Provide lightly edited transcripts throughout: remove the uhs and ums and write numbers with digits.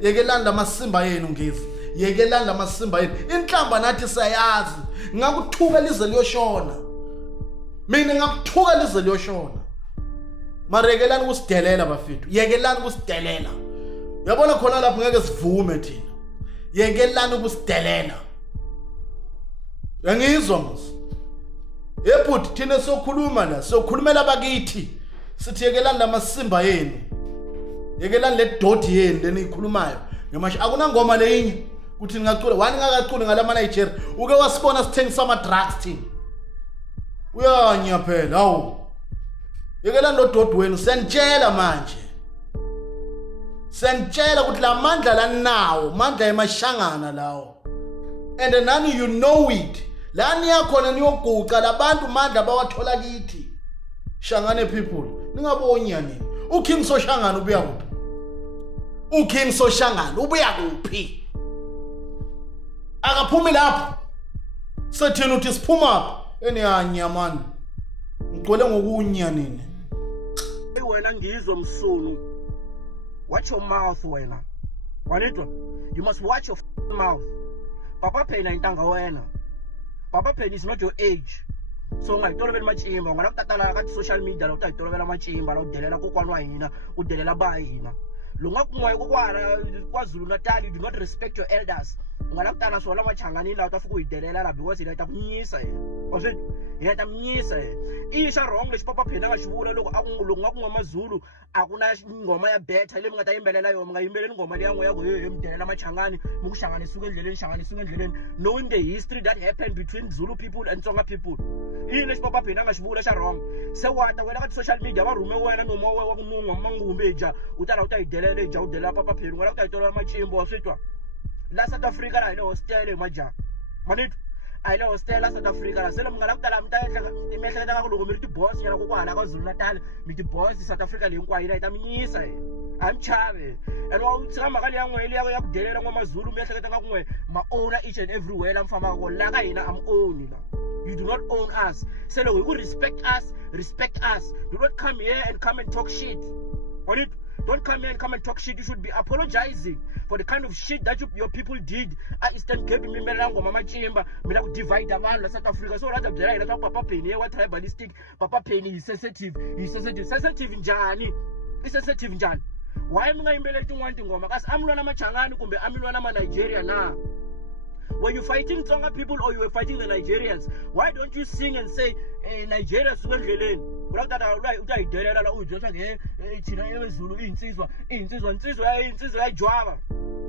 Yekelani lamasimba yenu ngizi. Yekelani lamasimba yenu. Inhlamba nathi siyayazi. Ngakuthuka lize liyoshona. Mina ngakuthuka lize liyoshona. Mara yekelani ukusidelela bafethu. Yekelani ukusidelela. Uyabona khona lapho ngeke sivume thina. Yekelani ukusidelela. Yangizwa mos. Yebhuti thina sokhuluma la, sokhulumela bakithi. Sithi yekelani lamasimba yenu. Yekelani le doti yenu lenikhulumayo. Ngemasho akunangoma leyinye kuthi ngacula, wani ngakacula ngalama Nigeria. Uke wasibona sithengisa ama drugs thina. Uyanya phela, hawu. Yekelani lo doti wenu senitshela manje. Senitshela ukuthi la mandla lanawo, mandla emashangana lawo. And nani you know it. La niyakhona niyoguqa labantu mandla bawathola kithi. Shangane people, ningabonye nini. UKing Soshangana ubuya kuphi? UKing Soshangana ubuya kuphi? Akaphumi lapho. Sethina uthi siphuma eniyanya man. Ngicwele ngokunya nini. Wena ngizwe msunu. Watch your mouth wena. Wanetwa? You must watch your mouth. Papa Penny intanga wena. Papa Penny is not your age. So ngayitolovela machimba, ngala kutatala ka social media la utayitolovela machimba la udelela kokwana wa hina, udelela ba hina. Lunga kun'we kokwana KwaZulu Natal, you do not respect your elders. Ngala kutana sola machangani la utafuku udelela la because ila takunyisa ye. Oswet, ila tamnyisa ye. Isha wrong lexi Papa Penny nga xivula loko lunga kun'we maZulu akuna ngoma ya better leyi mi nga ta yimbelela yona, mi nga yimbeleli ngoma leyi yan'we ya ku he mudelela machangani, mi ku hlanganisa endleleni, knowing the history that happened between Zulu people and Tsonga people. Yini lexi Papa Penny nga xivula xa wrong. Se wata wena ka social media va rhume wena nomo wa ku nungwa mangumbe ja utala uta yidelela ja udela Papa Penny ngala uta yitola machimbo wa switwa la South Africa la ile hostel maja manito ayile hostel la South Africa la selo mngala kutala mta imehleketa ka loko mi ri ti boss nyana kokwana ka Zulu Natal mi ti boss South Africa leyi kwayi ita minyisa amchave and wa utsika maka leyi yan'we leyi ya ku delela ngwa maZulu mi ehleketa nga kun'we ma owner each and everywhere la mfamba ko la ka hina am own la. You do not own us. Say no, we respect us, respect us. Do not come here and come and talk shit. On it, don't come here and come and talk shit. You should be apologizing for the kind of shit that your people did at Eastern Cape. Mimelango, Mama Chimba, Mina divide the South Africa. So rather than Papa Penny, what tribalistic, Papa Penny is sensitive. He's sensitive in Jani. He's sensitive in Jan. Why am I embedding one thing? Because I'm Lona Machangani, I'm Lona Nigeria now. Were you fighting Tonga people or you were fighting the Nigerians? Why don't you sing and say, Nigeria Sugan? Without that, right, Insizwa Java.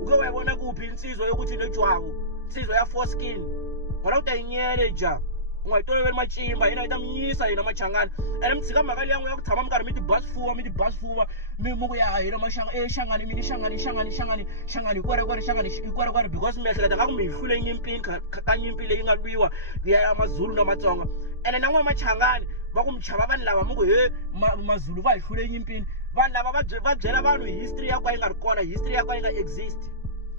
Go, I want to go Insizwa, you put in a Java. Insizwa foreskin. Without a year, I told you my chamber, and I'm Yisa in my changan. And I'm Siga Magalia, I'm going to meet the bus for me, Muya, Shangani, whatever, because me fooling in pink, Katanian playing a river, the Amazulu Matonga. And then I want my changan, Bakum Chavavan Lava Mugu, Mazulu, fooling in pin, Van Lava Jelavan, history of going corner, history of going to exist.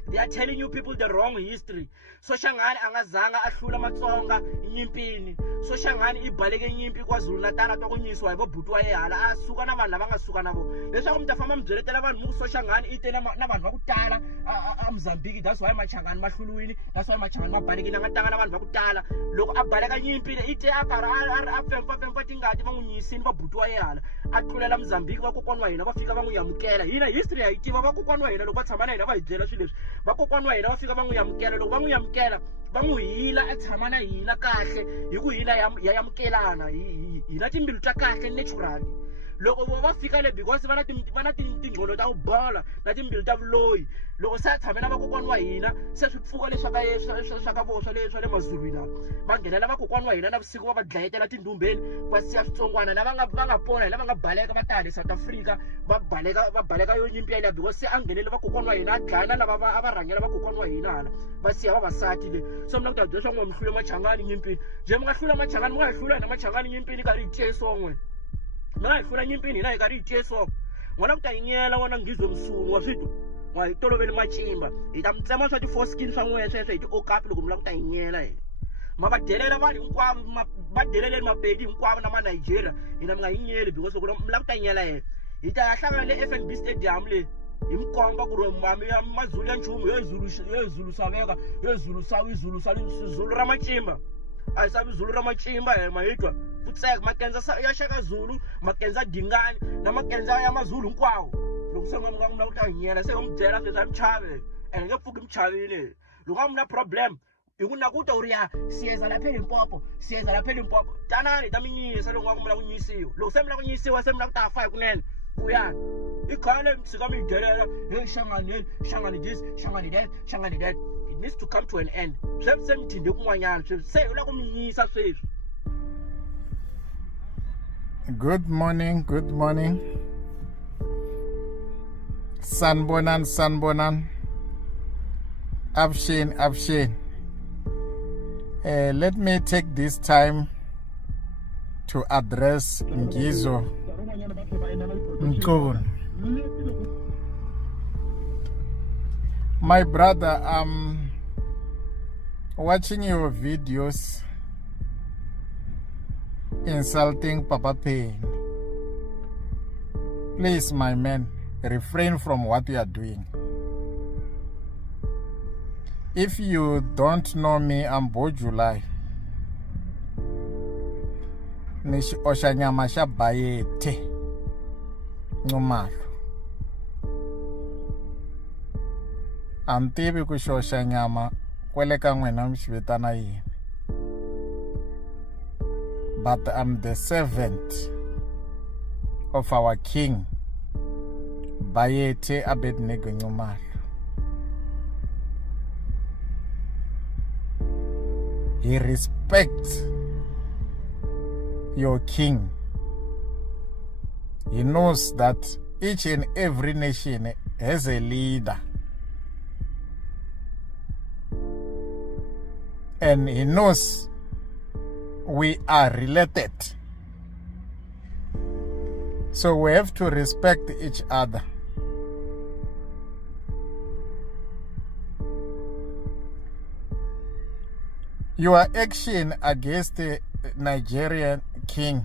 They are telling you people the wrong history. So Shanghai angazanga ashula matsonga nyimpini. So Shanghai ibaleke nyimpi KwaZulu Natal tokunyiswa yabo bhutwa ehala asuka na vanhu lava nga suka navo. Leswaku mtafamba mibyeletela vanhu mu so Shanghai itela na vanhu va ku tala Mozambique. That's why machangani mahluluwini. That's why machangani mabaleke na matanga na vanhu va ku tala. Loko abaleka nyimpi ite akara fempa tingati va n'winyisini va bhutwa ehala. Atlulela Mozambique va kokwana wa hina va fika va n'wi yamukela. Hina history ya yitiva va kokwana wa hina loko va tshama na hina va hi byela swilo leswi. Va kokwana wa hina va fika va n'wi yamukela loko va n'wi yamukela va n'wi hila a tshama na hina kahle hi ku hila ya yamukelana hina timbilu ta kahle naturally. Loko va fika le because va na tingqondo ta ku bola na timbilu ta vuloyi loko se a tshame na vakokwana wa hina se swi pfuka leswa ka voswa le mazulwini lava va nghenela vakokwana wa hina na vusiku va va dlayetela tindumbeni va siya switsongwana lava nga pona hi lava nga baleka va ta hale South Africa va baleka yo nyimpi ya liya because se a nghenele vakokwana wa hina a dlaya na lava a va rhangela vakokwana wa hina hala va siya vavasati le. So mi la ku ta byela swa n'we mi hlule machangani nyimpini je mi nga hlula machangani mi nga hi hlula hina machangani nyimpini ka ri hi tiye son'we mi nga hi hlula nyimpini hina hi ka ri hi tiye son'we n'wana ku ta yinyela n'wana ngizwe msunu wa switwa wa hi toloveli machimba hi ta mi tsema swa ti-foreskin swa n'wehe sweswo hi ti-okapi loko mi la ku ta yinyela hina ma va delela vanhu hinkwavo va deleleni mapedi hinkwavo na ma-Nigeria hina mi nga yinyeli because loko mi la ku ta yinyela hina hi ta ya hlangana le FNB stadium le imkomba ku ri mami ya mazulu ya nchumu Zulu saveka Zulu sawi Zulu ra macimba a hi savi Zulu ra macimba ma hitwa futseka makenza ya shaka Zulu makenza dingani na makenza ya mazulu hinkwawo loko se nga ku ta nyela se mu byela sweswi a michave ene nge pfuki michavile loko a mu na problem hi ku na ku ta u ri ya siyeza lapha Limpopo tanani ta mi nyisa loko nga ku ku nyisiwa loko se mi la ku nyisiwa se mi la ku ta fa hi kunene kuyani i khale mi tshika mi delela hey hlangani this hlangani that it needs to come to an end sweswi se mi thinde kun'wanyana sweswi se u la ku mi nyisa sweswi. Good morning. Sanbonan. Abshin. Let me take this time to address Ngizo Mkhono. My brother, I'm watching your videos insulting Papa Payne. Please, my man, refrain from what you are doing. If you don't know me, I'm Bo July. Nishi oshanyama sha bayete Nxumalo. Antivi ku xosha nyama kwele ka n'wina mi xi vitana yini. But I'm the servant of our king, Bayete Abednego Nxumalo. He respects your king. He knows that each and every nation has a leader. And he knows we are related. So we have to respect each other. Your action against the Nigerian king,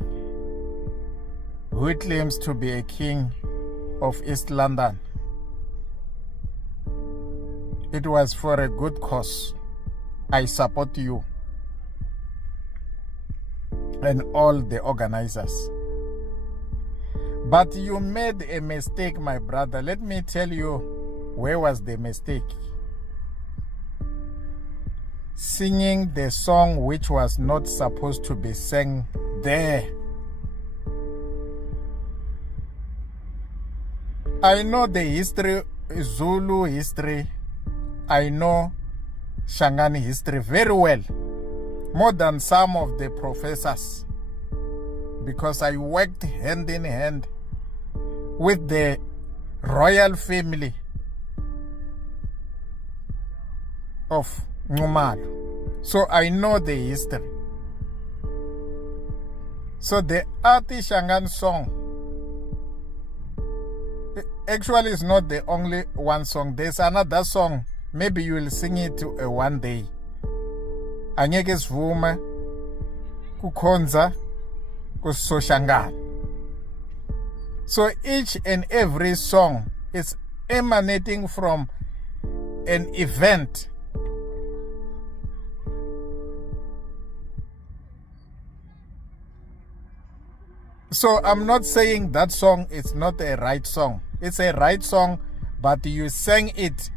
who claims to be a king of East London, it was for a good cause. I support you and all the organizers. But you made a mistake, my brother. Let me tell you where was the mistake. Singing the song which was not supposed to be sang there. I know the history, Zulu history. I know Shangani history very well. More than some of the professors. Because I worked hand in hand with the royal family of Nxumalo. So I know the history. So the Ati Shangan song actually is not the only one song. There's another song. Maybe you will sing it one day. Anyeke sivume kukhonza kusoshangana. So each and every song is emanating from an event. So I'm not saying that song is not a right song. It's a right song, but you sang it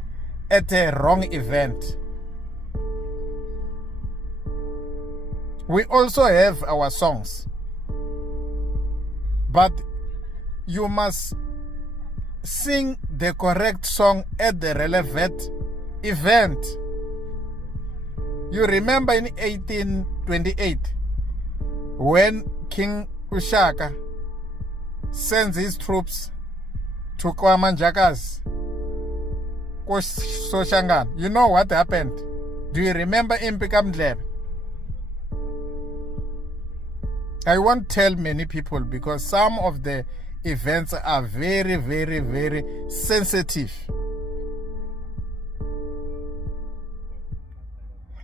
at a wrong event. We also have our songs, but you must sing the correct song at the relevant event. You remember in 1828 when King Ushaka sends his troops to Kwamanjakazi, Soshangana. You know what happened? Do you remember Impika Mdlebe? I won't tell many people because some of the events are very, very, very sensitive.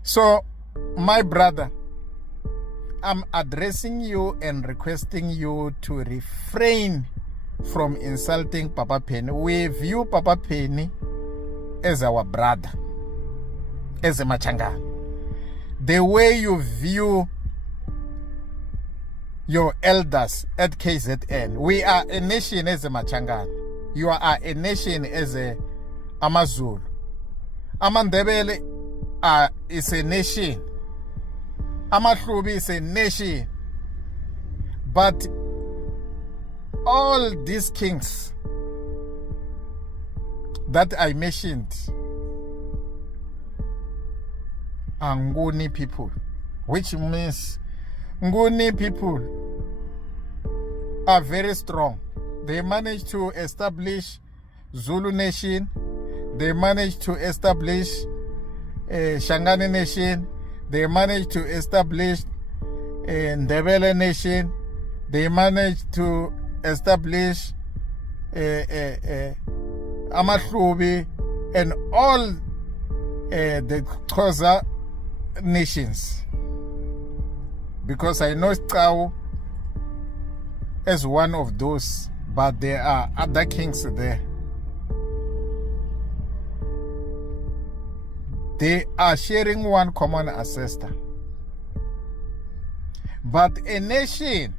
So, my brother, I'm addressing you and requesting you to refrain from insulting Papa Penny. We view Papa Penny as our brother, as a Machangana. The way you view your elders at KZN. We are a nation as a Machangana. You are a nation as a Amazulu. Amandebele is a nation. Amahlubi is a nation. But all these kings that I mentioned are Nguni people, which means Nguni people are very strong. They managed to establish Zulu nation. They managed to establish Shangani nation. They managed to establish Ndebele nation. They managed to establish Amahlubi and all the Xhosa nations. Because I know Chao as one of those, but there are other kings there. They are sharing one common ancestor. But a nation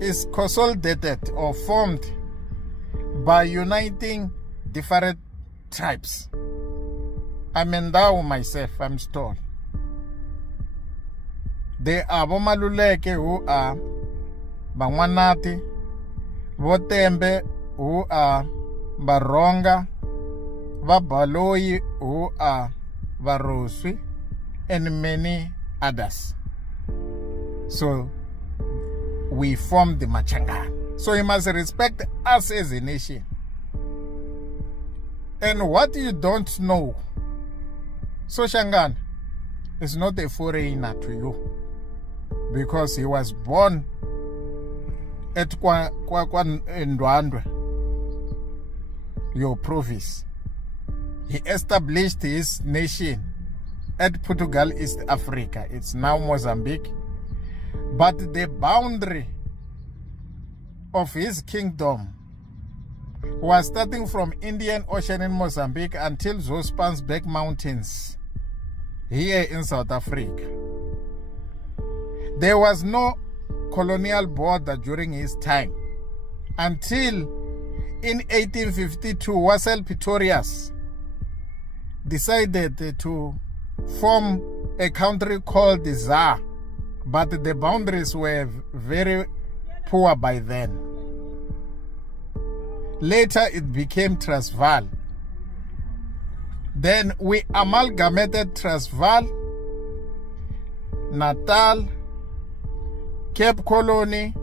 is consolidated or formed by uniting different tribes. I'm Ndau myself, I'm Stone. There are Bomaluleke who are Bangwanati, Votembe who are Baronga, Babaloyi who are Baroswi, and many others. So we form the Machangana. So you must respect us as a nation. And what you don't know, so Shangan is not a foreigner to you, because he was born at Ndwandwe, your province. He established his nation at Portugal, East Africa. It's now Mozambique. But the boundary of his kingdom was starting from Indian Ocean in Mozambique until Zospansberg Mountains here in South Africa. There was no colonial border during his time until in 1852 Wassel Pretorius decided to form a country called the ZAR, but the boundaries were very poor by then. Later it became Transvaal. Then we amalgamated Transvaal, Natal, Cape Colony,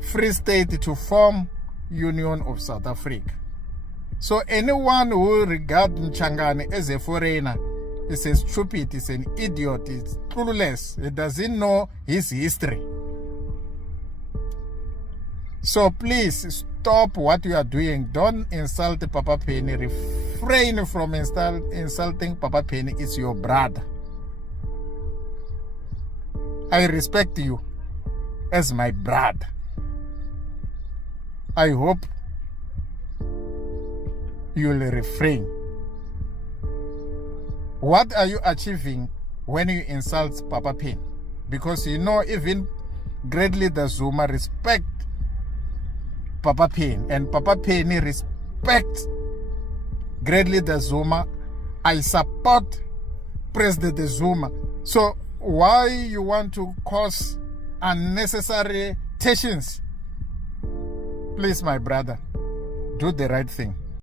Free State to form Union of South Africa. So anyone who regards Mchangani as a foreigner is a stupid, is an idiot, is clueless. He doesn't know his history. So please stop what you are doing. Don't insult Papa Penny. Refrain from insulting Papa Penny. It's your brother. I respect you as my brother. I hope you'll refrain. What are you achieving when you insult Papa Penny? Because you know even Great Leader Zuma respect Papa Penny, and Papa Penny respects Great Leader Zuma. I support President Zuma. So why you want to cause unnecessary tensions? Please, my brother, do the right thing.